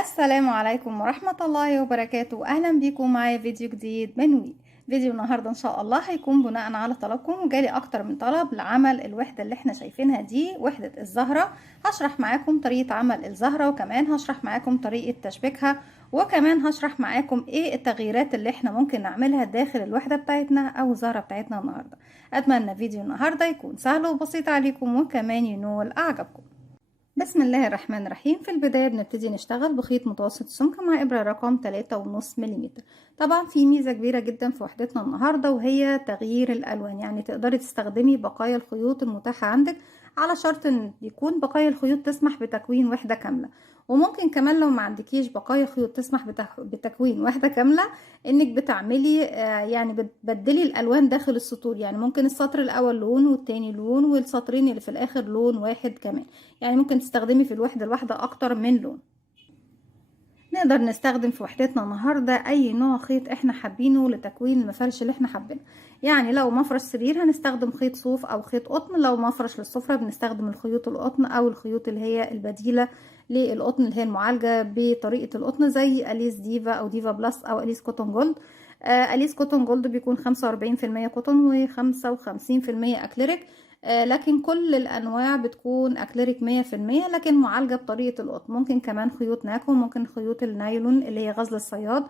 السلام عليكم ورحمة الله وبركاته. أهلا بيكم معايا فيديو جديد من وي. فيديو النهاردة إن شاء الله هيكون بناء على طلبكم، وجالي أكتر من طلب لعمل الوحدة اللي احنا شايفينها دي، وحدة الزهرة. هشرح معاكم طريقة عمل الزهرة، وكمان هشرح معاكم طريقة تشبيكها، وكمان هشرح معاكم ايه التغييرات اللي احنا ممكن نعملها داخل الوحدة بتاعتنا أو الزهرة بتاعتنا النهاردة. أتمنى فيديو النهاردة يكون سهل وبسيط عليكم، وكمان ينول أعجابكم. بسم الله الرحمن الرحيم. في البداية بنبتدي نشتغل بخيط متوسط السمك مع إبرة رقم 3.5 ملم. طبعا في ميزة كبيرة جدا في وحدتنا النهاردة، وهي تغيير الألوان. يعني تقدري تستخدمي بقايا الخيوط المتاحة عندك، على شرط ان يكون بقايا الخيوط تسمح بتكوين وحدة كاملة. وممكن كمان لو ما عندكيش بقايا خيوط تسمح بتكوين وحدة كاملة، انك بتعملي يعني بتبدلي الالوان داخل السطور. يعني ممكن السطر الاول لون والتاني لون، والسطرين اللي في الاخر لون واحد كمان. يعني ممكن تستخدمي في الوحدة الواحدة اكتر من لون. نقدر نستخدم في وحدتنا النهاردة اي نوع خيط احنا حابينه لتكوين المفارش اللي احنا حابينه. يعني لو مفرش سرير هنستخدم خيط صوف او خيط قطن، لو مفرش للسفرة بنستخدم الخيوط القطن او الخيوط اللي هي البديلة للقطن، اللي هي المعالجة بطريقة القطن، زي اليس ديفا او ديفا بلس او اليس كوتون جولد. اليس كوتون جولد بيكون 45% قطن و55% اكليريك. لكن كل الانواع بتكون اكليريك 100%، لكن معالجة بطريقة القطن. ممكن كمان خيوط ناكو، ممكن خيوط النايلون اللي هي غزل الصياد.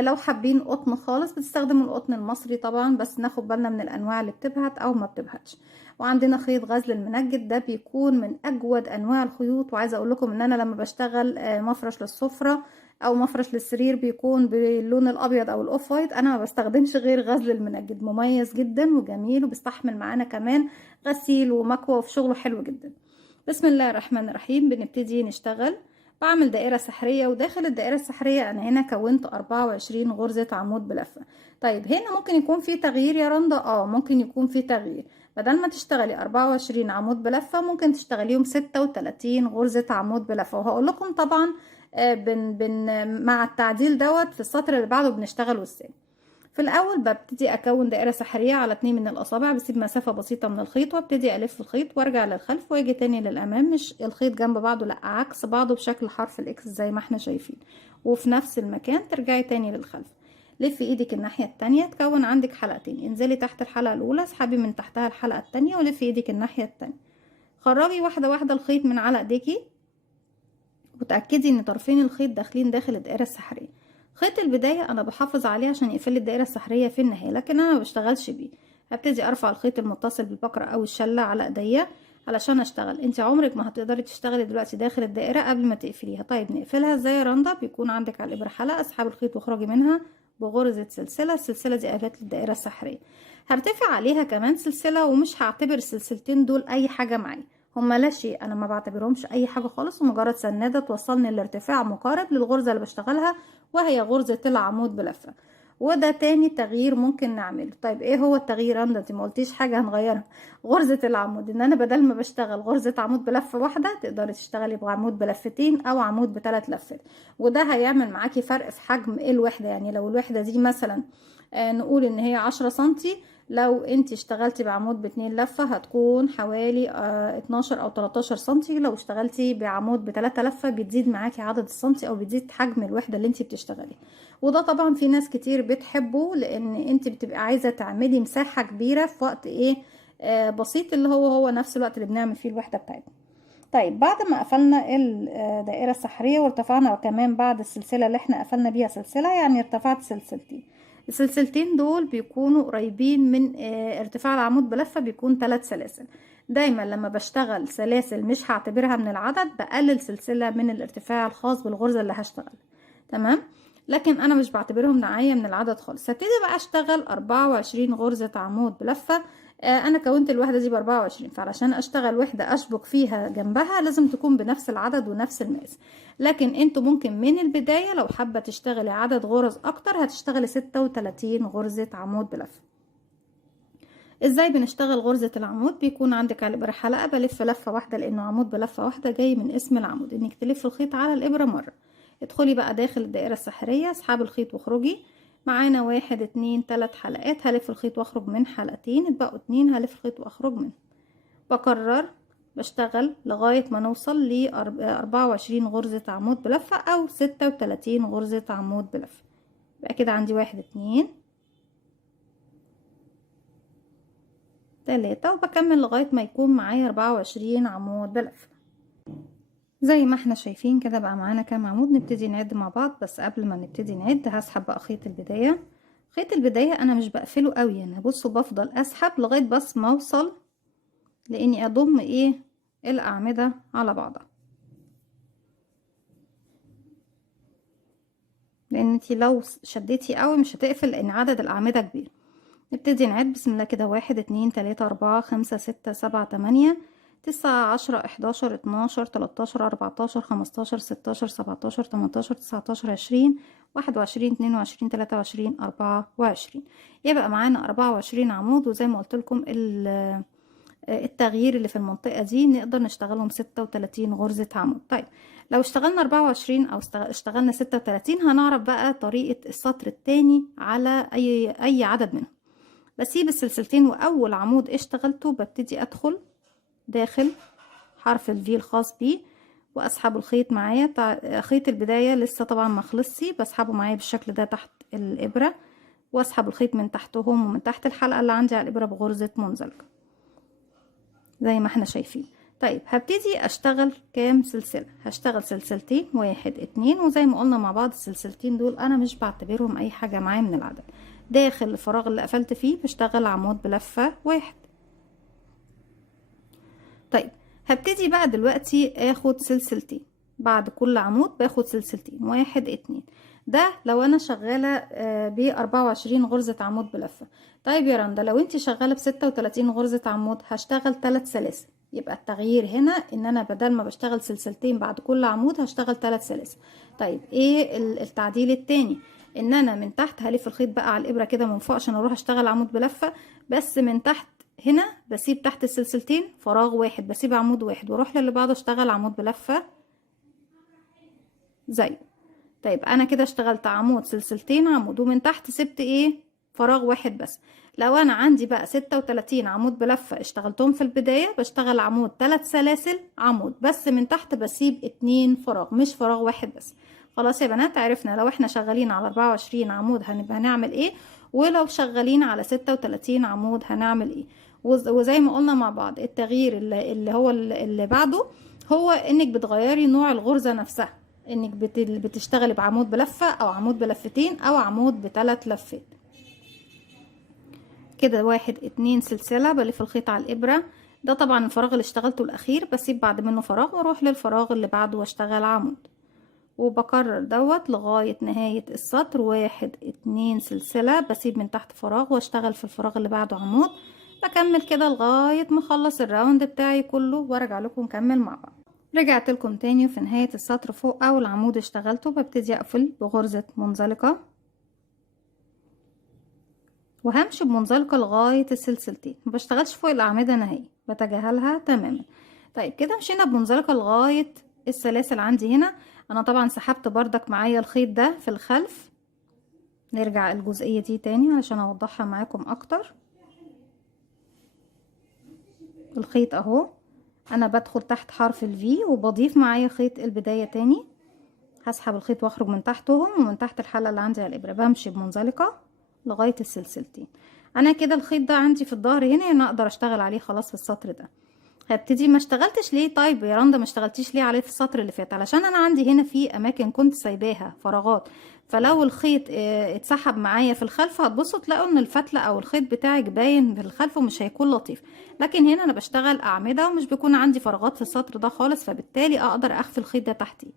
لو حابين قطن خالص بتستخدموا القطن المصري طبعا، بس ناخد بالنا من الانواع اللي بتبهت او ما بتبهتش. وعندنا خيط غزل المنجد، ده بيكون من اجود انواع الخيوط. وعايزه اقول لكم ان انا لما بشتغل مفرش للسفره او مفرش للسرير بيكون باللون الابيض او الاوف وايت، انا ما بستخدمش غير غزل المنجد. مميز جدا وجميل، وبيستحمل معانا كمان غسيل ومكوى، وفي شغله حلو جدا. بسم الله الرحمن الرحيم. بنبتدي نشتغل. بعمل دائرة سحرية، وداخل الدائرة السحرية أنا هنا كونت 24 غرزة عمود بلفة. طيب هنا ممكن يكون في تغيير يا رندا؟ ممكن يكون في تغيير. بدل ما تشتغلي 24 عمود بلفة ممكن تشتغليهم 36 غرزة عمود بلفة. وهقول لكم طبعا مع التعديل دوت في السطر اللي بعده بنشتغل ازاي. في الاول ببتدي اكون دائره سحريه على 2 من الاصابع، بسيب مسافه بسيطه من الخيط، وابتدي الف الخيط وارجع للخلف واجي تاني للامام. مش الخيط جنب بعضه، لا، عكس بعضه بشكل حرف الاكس زي ما احنا شايفين. وفي نفس المكان ترجعي تاني للخلف. لفي ايدك الناحيه التانية، تكون عندك حلقتين. انزلي تحت الحلقه الاولى، اسحبي من تحتها الحلقه التانية، ولفي ايدك الناحيه التانية. خرجي واحده واحده الخيط من على ايديكي، وتأكدي ان طرفين الخيط داخلين داخل الدائرة السحرية. خيط البداية انا بحافظ عليه عشان يقفل الدائرة السحرية في النهاية، لكن انا ما بشتغلش بيه. هبتدي ارفع الخيط المتصل بالبكرة او الشلة على ايديا علشان اشتغل. انت عمرك ما هتقدري تشتغلي دلوقتي داخل الدائرة قبل ما تقفليها. طيب نقفلها ازاي يا رندا؟ بيكون عندك على الابرة حلقة، اسحبي الخيط واخرجي منها بغرزة سلسلة. السلسلة دي قفلت لي الدائرة السحرية. هرتفع عليها كمان سلسلة، ومش هعتبر السلسلتين دول اي حاجة معايا. هما لا شيء، انا ما بعتبرهمش اي حاجه خالص، ومجرد سناده توصلني لارتفاع مقارب للغرزه اللي بشتغلها، وهي غرزه العمود بلفه. وده تاني تغيير ممكن نعمله. طيب ايه هو التغيير؟ انت ما قلتيش حاجه هنغيرها. غرزه العمود، ان انا بدل ما بشتغل غرزه عمود بلفه واحده، تقدري تشتغلي بعمود بلفتين او عمود ب3 لفات. وده هيعمل معاكي فرق في حجم الوحده. يعني لو الوحده دي مثلا نقول ان هي 10 سنتي، لو انت اشتغلتي بعمود ب2 لفة هتكون حوالي 12 او 13 سنتي. لو اشتغلتي بعمود ب3 لفة بتزيد معاكي عدد السنتي، او بتزيد حجم الوحدة اللي انت بتشتغلي. وده طبعا في ناس كتير بتحبه، لان انت بتبقى عايزة تعملي مساحة كبيرة في وقت ايه بسيط، اللي هو نفس الوقت اللي بنعمل فيه الوحدة بتاعتنا. طيب بعد ما قفلنا الدائرة السحرية وارتفعنا كمان بعد السلسلة اللي احنا قفلنا بيها سلسلة، يعني ارتفعت سلسلتين. السلسلتين دول بيكونوا قريبين من ارتفاع العمود بلفة، بيكون 3 سلاسل. دايما لما بشتغل سلاسل مش هعتبرها من العدد، بقلل سلسلة من الارتفاع الخاص بالغرزة اللي هشتغل. تمام. لكن انا مش بعتبرهم نوعية من العدد خالص. هبتدي بقى اشتغل 24 غرزة عمود بلفة. انا كونت الوحدة دي ب24، فعلشان اشتغل وحدة اشبك فيها جنبها لازم تكون بنفس العدد ونفس المقاس. لكن انتوا ممكن من البداية لو حابة تشتغلي عدد غرز اكتر هتشتغلي 36 غرزة عمود بلفة. ازاي بنشتغل غرزة العمود؟ بيكون عندك على الابرة حلقة، بلف لفة واحدة لانه عمود بلفة واحدة، جاي من اسم العمود انك تلف الخيط على الابرة مرة. ادخلي بقى داخل الدائرة السحرية، اسحبي الخيط واخرجي. معانا 1 2 3 حلقات، هلف الخيط واخرج من حلقتين، اتبقوا 2 هلف الخيط واخرج منهم. بكرر بشتغل لغاية ما نوصل ل 24 غرزة عمود بلفة او 36 غرزة عمود بلفة. يبقى كده عندي 1 2 3 وبكمل لغاية ما يكون معايا 24 عمود بلفة. زي ما احنا شايفين كده بقى معانا كام عمود. نبتدي نعد مع بعض، بس قبل ما نبتدي نعد هسحب بقى خيط البداية. خيط البداية انا مش بقفله قوي يعني، بصوا بفضل اسحب لغاية بس ما اوصل لاني اضم ايه الاعمدة على بعضها، لان انتي لو شديتي قوي مش هتقفل لان عدد الاعمدة كبير. نبتدي نعد بسم الله كده 1 2 3 4 5 6 7 8 9 10 11 12 13 14 15 16 17 18 19 20 21 22 23 24. يبقى معانا 24 عمود، وزي ما قلت لكم التغيير اللي في المنطقة دي نقدر نشتغلهم 36 غرزة عمود. طيب لو اشتغلنا 24 او اشتغلنا 36 هنعرف بقى طريقة السطر التاني على اي عدد منهم. بسيب السلسلتين واول عمود اشتغلته ببتدي ادخل داخل حرف الفي الخاص بيه واسحب الخيط معايا. خيط البداية لسه طبعا ما خلصش، بسحبه معايا بالشكل ده تحت الابرة، واسحب الخيط من تحتهم ومن تحت الحلقة اللي عندي على الابرة بغرزة منزلقة زي ما احنا شايفين. طيب هبتدي اشتغل كام سلسلة؟ هشتغل سلسلتين 1 2، وزي ما قلنا مع بعض السلسلتين دول انا مش بعتبرهم اي حاجة معايا من العدد. داخل الفراغ اللي قفلت فيه بشتغل عمود بلفة 1. طيب هبتدي بقى دلوقتي اخد سلسلتين بعد كل عمود، باخد سلسلتين 1 2. ده لو انا شغالة ب 24 غرزة عمود بلفة. طيب يا رندا لو انت شغالة ب 36 غرزة عمود هشتغل 3 سلاسل. يبقى التغيير هنا ان انا بدل ما بشتغل سلسلتين بعد كل عمود هشتغل 3 سلاسل. طيب ايه التعديل التاني؟ ان انا من تحت هلف الخيط بقى على الابرة كده من فوق عشان اروح اشتغل عمود بلفة، بس من تحت هنا بسيب تحت السلسلتين فراغ 1، بسيب عمود 1 واروح للي بعده اشتغل عمود بلفة زيه. طيب انا كده اشتغلت عمود سلسلتين عمود، ومن تحت سبت ايه فراغ 1 بس. لو انا عندي بقى 36 عمود بلفة اشتغلتهم في البداية بشتغل عمود 3 سلاسل عمود، بس من تحت بسيب 2 فراغ مش فراغ 1 بس. خلاص يا بنات عرفنا لو احنا شغالين على 24 عمود هنبقى هنعمل ايه، ولو شغالين على 36 عمود هنعمل ايه. وزي ما قلنا مع بعض التغيير اللي هو اللي بعده هو انك بتغيري نوع الغرزة نفسها، انك بتشتغلي بعمود بلفة او عمود بلفتين او عمود ب3 لفات. كده 1 2 سلسلة بلف الخيط على الابرة. ده طبعا الفراغ اللي اشتغلته الاخير، بسيب بعد منه فراغ واروح للفراغ اللي بعده واشتغل عمود، وبكرر دوت لغاية نهاية السطر. 1 2 سلسلة بسيب من تحت فراغ واشتغل في الفراغ اللي بعده عمود. بكمل كده لغاية ما اخلص الراوند بتاعي كله وارجع لكم نكمل مع بعض. رجعت لكم تاني، وفي نهاية السطر فوق اول عمود اشتغلته ببتدي اقفل بغرزة منزلقة، وهمشي بمنزلقة لغاية السلسلتين. ما بشتغلش فوق الاعمدة نهائي، بتجاهلها تماما. طيب كده مشينا بمنزلقة لغاية السلاسل عندي هنا. انا طبعا سحبت بردك معايا الخيط ده في الخلف. نرجع الجزئية دي تاني علشان اوضحها معاكم اكتر. الخيط اهو انا بدخل تحت حرف الفي وبضيف معايا خيط البداية تاني. هسحب الخيط واخرج من تحتهم، ومن تحت الحلقة اللي عندي على الابرة بمشي بمنزلقة لغاية السلسلتين. انا كده الخيط ده عندي في الظهر هنا انا اقدر اشتغل عليه خلاص في السطر ده. هبتدي ما اشتغلتش ليه؟ طيب يا رندا ما اشتغلتيش ليه عليه في السطر اللي فات؟ علشان انا عندي هنا في اماكن كنت سايباها فراغات، فلو الخيط اتسحب معايا في الخلف هتبصوا تلاقوا ان الفتله او الخيط بتاعك باين في الخلف ومش هيكون لطيف. لكن هنا انا بشتغل اعمده ومش بيكون عندي فراغات في السطر ده خالص، فبالتالي اقدر اخفي الخيط ده تحتي.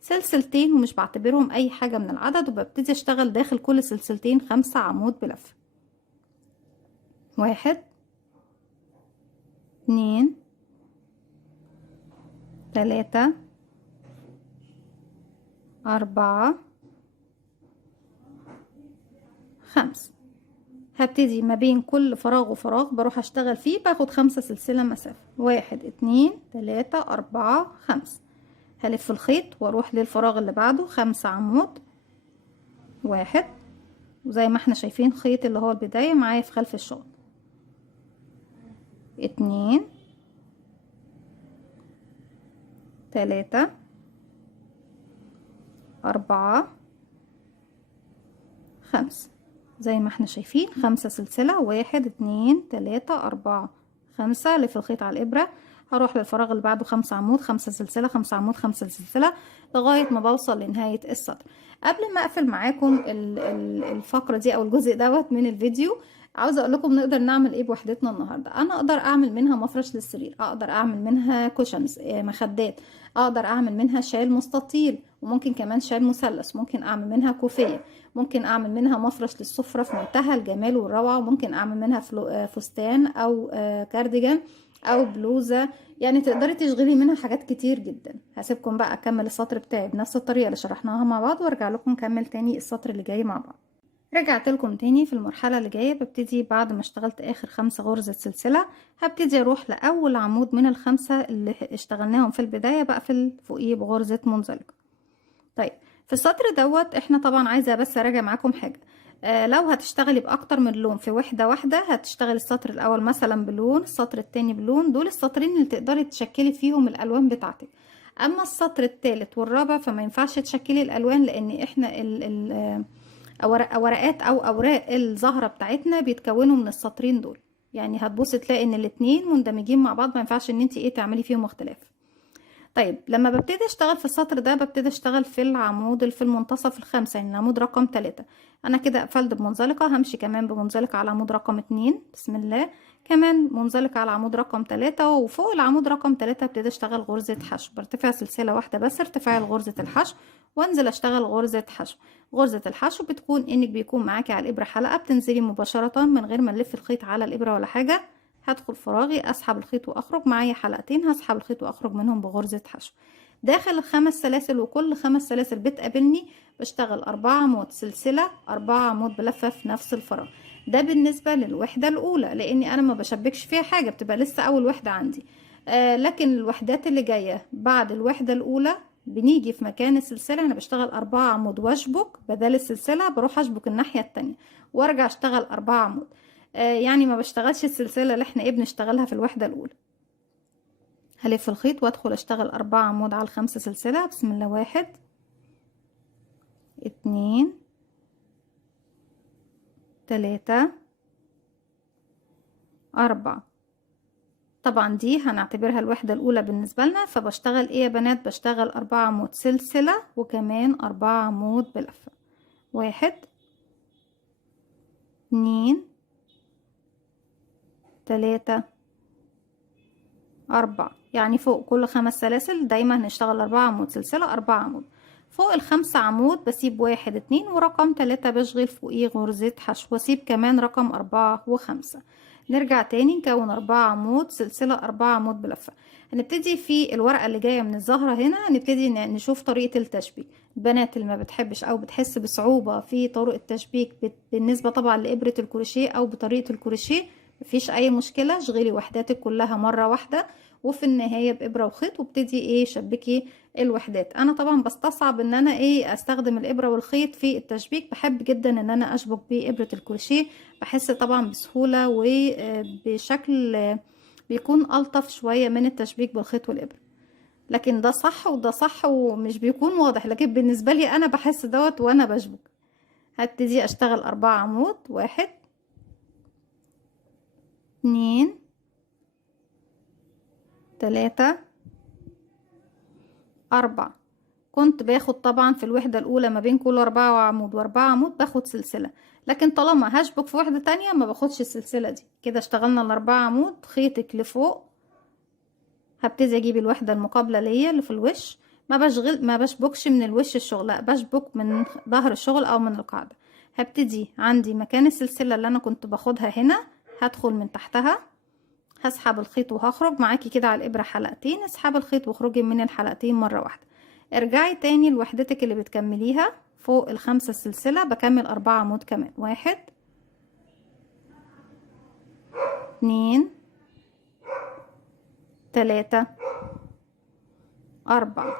سلسلتين ومش بعتبرهم اي حاجه من العدد، وببتدي اشتغل داخل كل سلسلتين 5 عمود بلف. 1 2 3 4 5. هبتدي ما بين كل فراغ وفراغ بروح اشتغل فيه باخد 5 سلسلة مسافة. 1 2 3 4 5. هلف الخيط واروح للفراغ اللي بعده 5 عمود 1، وزي ما احنا شايفين خيط اللي هو البداية معايا في خلف الشغل. 2 3 4 5. زي ما احنا شايفين 5 سلسلة، 1 2 3 4 5. الف الخيط على الابرة، هروح للفراغ اللي بعده 5 عمود، 5 سلسلة، 5 عمود، 5 سلسلة، لغاية ما بوصل لنهاية السطر. قبل ما اقفل معاكم الفقرة دي او الجزء دوت من الفيديو، عاوزه اقول لكم نقدر نعمل ايه بوحدتنا النهارده. انا اقدر اعمل منها مفرش للسرير، اقدر اعمل منها كوشنز، مخدات، اقدر اعمل منها شال مستطيل، وممكن كمان شال مثلث، ممكن اعمل منها كوفيه، ممكن اعمل منها مفرش للسفره في منتهى الجمال والروعه، وممكن اعمل منها فستان او كارديجان او بلوزه. يعني تقدري تشغلي منها حاجات كتير جدا. هسيبكم بقى اكمل السطر بتاعي بنفس الطريقه اللي شرحناها مع بعض، وارجع لكم نكمل تاني السطر اللي جاي مع بعض. رجعت لكم تاني. في المرحلة اللي جاية ببتدي بعد ما اشتغلت اخر 5 غرزة سلسلة، هبتدي اروح لاول عمود من ال5 اللي اشتغلناهم في البداية، بقفل فوقيه بغرزة منزلقة. طيب في السطر دوت احنا طبعا عايزة بس اراجع معاكم حاجة. لو هتشتغلي باكتر من لون في وحدة واحدة، هتشتغلي السطر الاول مثلا بلون، السطر التاني بلون، دول السطرين اللي تقدري تشكلي فيهم الالوان بتاعتك. اما السطر التالت والرابع فما ينفعش تشكلي الالوان، لان احنا ورقات او اوراق الزهرة بتاعتنا بيتكونوا من السطرين دول. يعني هتبص تلاقي ان الاتنين مندمجين مع بعض، ما ينفعش ان انت تعملي فيهم اختلاف. طيب لما ببتدي اشتغل في السطر ده، ببتدي اشتغل في العمود اللي في المنتصف ال5، يعني العمود رقم 3. انا كده قفلت بمنزلقة، همشي كمان بمنزلقة على العمود رقم 2، بسم الله، كمان منزلقة على العمود رقم 3، وفوق العمود رقم 3 ابتدي اشتغل غرزة حشو، برتفع سلسلة واحدة بس ارتفاع غرزة الحشو، وانزل اشتغل غرزة حشو. غرزة الحشو بتكون انك بيكون معاكي على الابرة حلقة، بتنزلي مباشرة من غير ما نلف الخيط على الابرة ولا حاجة. هدخل فراغي، اسحب الخيط واخرج، معايا حلقتين، هسحب الخيط واخرج منهم بغرزة حشو. داخل ال5 سلاسل، وكل 5 سلاسل بتقابلني بشتغل 4 عمود سلسلة، 4 عمود بلفة في نفس الفراغ. ده بالنسبة للوحدة الاولى، لاني انا ما بشبكش فيها حاجة، بتبقى لسه اول وحدة عندي. لكن الوحدات اللي جاية بعد الوحدة الاولى بنيجي في مكان السلسلة، انا بشتغل 4 عمود واشبك بدل السلسلة، بروح اشبك الناحية التانية وارجع اشتغل 4 عمود. يعني ما بشتغلش السلسلة اللي احنا بنشتغلها في الوحدة الاولى. هلف الخيط وادخل اشتغل 4 عمود على ال5 سلسلة، بسم الله، 1 2 3 4. طبعا دي هنعتبرها الوحدة الاولى بالنسبة لنا. فبشتغل ايه يا بنات؟ بشتغل 4 عمود سلسلة، وكمان 4 عمود بلفة، 1 2 3 4. يعني فوق كل 5 سلاسل دايما هنشتغل 4 عمود سلسلة، 4 عمود. فوق ال5 عمود بسيب 1 2 ورقم 3 بشغل فوقيه غرزة حشو، واسيب كمان رقم 4 و5. نرجع تاني نكون 4 عمود سلسلة، 4 عمود بلفة. هنبتدي في الورقة اللي جاية من الزهرة هنا، هنبتدي نشوف طريقة التشبيك. البنات اللي ما بتحبش او بتحس بصعوبة في طرق التشبيك بالنسبة طبعا لإبرة الكروشيه او بطريقة الكروشيه، مفيش اي مشكلة، اشغلي وحداتك كلها مرة واحدة، وفي النهاية بإبرة وخيط وابتدي شبكي الوحدات. انا طبعا بستصعب ان انا استخدم الإبرة والخيط في التشبيك، بحب جدا ان انا اشبك بإبرة الكروشيه، بحس طبعا بسهولة وبشكل بيكون ألطف شوية من التشبيك بالخيط والإبرة. لكن ده صح وده صح ومش بيكون واضح، لكن بالنسبة لي انا بحس دوت وانا بشبك. هبتدي اشتغل 4 عمود، 1 2 3 4. كنت باخد طبعا في الوحدة الاولى ما بين كل 4 عمود و4 عمود باخد سلسلة، لكن طالما هشبك في وحدة تانية ما باخدش السلسلة دي. كده اشتغلنا ال4 عمود، خيطك لفوق، هبتدي اجيب الوحدة المقابلة ليا اللي في الوش، ما بشبكش من الوش الشغل، لا بشبك من ظهر الشغل او من القاعدة. هبتدي عندي مكان السلسلة اللي انا كنت باخدها هنا، هدخل من تحتها، هسحب الخيط وهخرج معاكي كده على الابرة حلقتين، اسحب الخيط واخرجي من الحلقتين مرة واحدة. ارجعي تاني لوحدتك اللي بتكمليها فوق ال5 سلسلة، بكمل 4 عمود كمان، 1 2 3 4.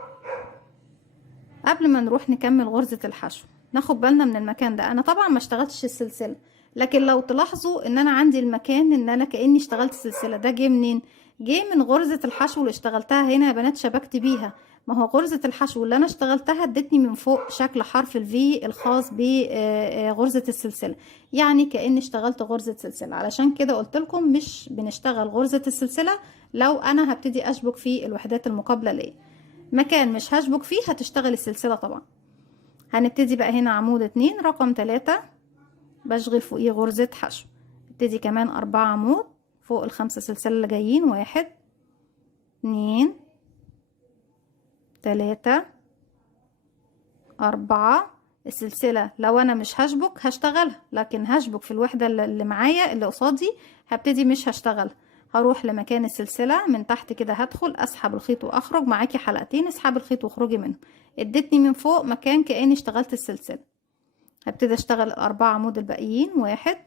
قبل ما نروح نكمل غرزة الحشو ناخد بالنا من المكان ده. انا طبعا ما اشتغلتش السلسلة، لكن لو تلاحظوا ان انا عندي المكان ان انا كأني اشتغلت سلسلة، ده جه منين؟ جه من غرزة الحشو اللي اشتغلتها هنا يا بنات، شبكت بيها. ما هو غرزة الحشو اللي انا اشتغلتها ادتني من فوق شكل حرف الفي الخاص بغرزة السلسلة، يعني كأني اشتغلت غرزة سلسلة. علشان كده قلت لكم مش بنشتغل غرزة السلسلة لو انا هبتدي اشبك في الوحدات المقابلة ليه. مكان مش هشبك فيه هتشتغل السلسلة طبعا. هنبتدي بقى هنا عمود 2 رقم 3 بشغل فوقيه غرزة حشو. ابتدي كمان 4 عمود فوق ال5 سلسلة اللي جايين، 1 2 3 4. السلسلة لو انا مش هشبك هشتغلها، لكن هشبك في الوحدة اللي معايا اللي قصادي هبتدي مش هشتغل. هروح لمكان السلسلة من تحت كده، هدخل اسحب الخيط واخرج. معاكي حلقتين، اسحب الخيط واخرجي منهم. ادتني من فوق مكان كأني اشتغلت السلسلة. هبتدي اشتغل ال4 عمود الباقيين، 1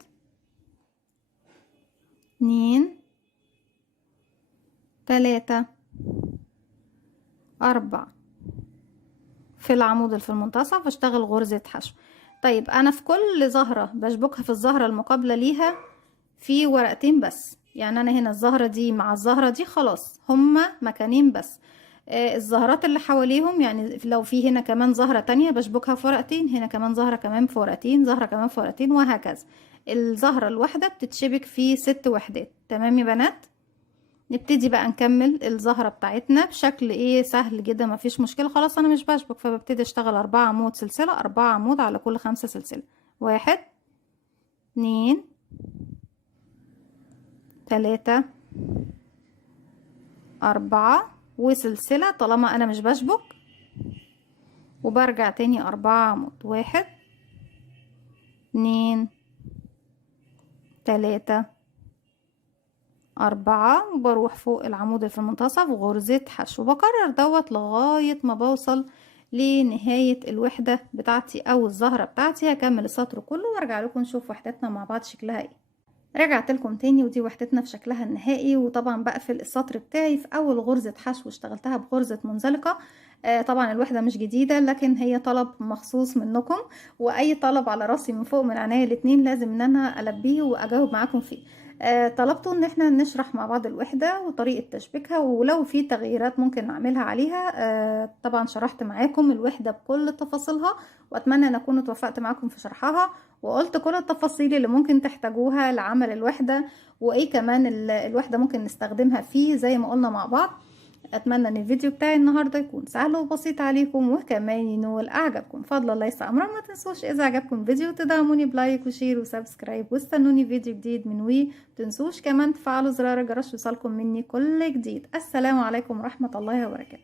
2 3 4. في العمود اللي في المنتصف اشتغل غرزة حشو. طيب انا في كل زهرة بشبكها في الزهرة المقابلة ليها في ورقتين بس، يعني انا هنا الزهرة دي مع الزهرة دي خلاص هما مكانين بس. الزهرات اللي حواليهم، يعني لو في هنا كمان زهرة تانية بشبكها في ورقتين، هنا كمان زهرة كمان في ورقتين، زهرة كمان في ورقتين، وهكذا. الزهرة الواحدة بتتشبك في 6 وحدات. تمام يا بنات؟ نبتدي بقى نكمل الزهرة بتاعتنا بشكل ايه سهل جدا، مفيش مشكلة. خلاص انا مش بشبك، فببتدي اشتغل 4 عمود سلسلة، 4 عمود على كل 5 سلسلة، 1 2 3 4 وسلسلة طالما انا مش بشبك، وبرجع تاني 4 عمود، 1 2 3 4 وبروح فوق العمود اللي في المنتصف غرزة حشو. بكرر دوت لغاية ما بوصل لنهاية الوحدة بتاعتي او الزهرة بتاعتي. هكمل السطر كله وارجع لكم نشوف وحدتنا مع بعض شكلها ايه. رجعت لكم تاني، ودي وحدتنا في شكلها النهائي. وطبعا بقفل السطر بتاعي في اول غرزة حشو اشتغلتها بغرزة منزلقة. طبعا الوحدة مش جديدة، لكن هي طلب مخصوص منكم، واي طلب على راسي من فوق من عينيا الاتنين لازم ان انا البيه واجاوب معاكم فيه. طلبتوا ان احنا نشرح مع بعض الوحدة وطريقة تشبيكها، ولو في تغييرات ممكن نعملها عليها. طبعا شرحت معاكم الوحدة بكل تفاصيلها، واتمنى ان اكون اتوفقت معاكم في شرحها، وقلت كل التفاصيل اللي ممكن تحتاجوها لعمل الوحدة، وايه كمان الوحدة ممكن نستخدمها فيه زي ما قلنا مع بعض. اتمنى ان الفيديو بتاعي النهارده يكون سهل وبسيط عليكم، وكمان ينول اعجابكم. فضلا ليس امرا. ما تنسوش اذا عجبكم الفيديو تدعموني بلايك وشير وسبسكرايب، واستنوني فيديو جديد من وي. متنسوش كمان تفعلوا زرار الجرس يوصلكم مني كل جديد. السلام عليكم ورحمة الله وبركاته.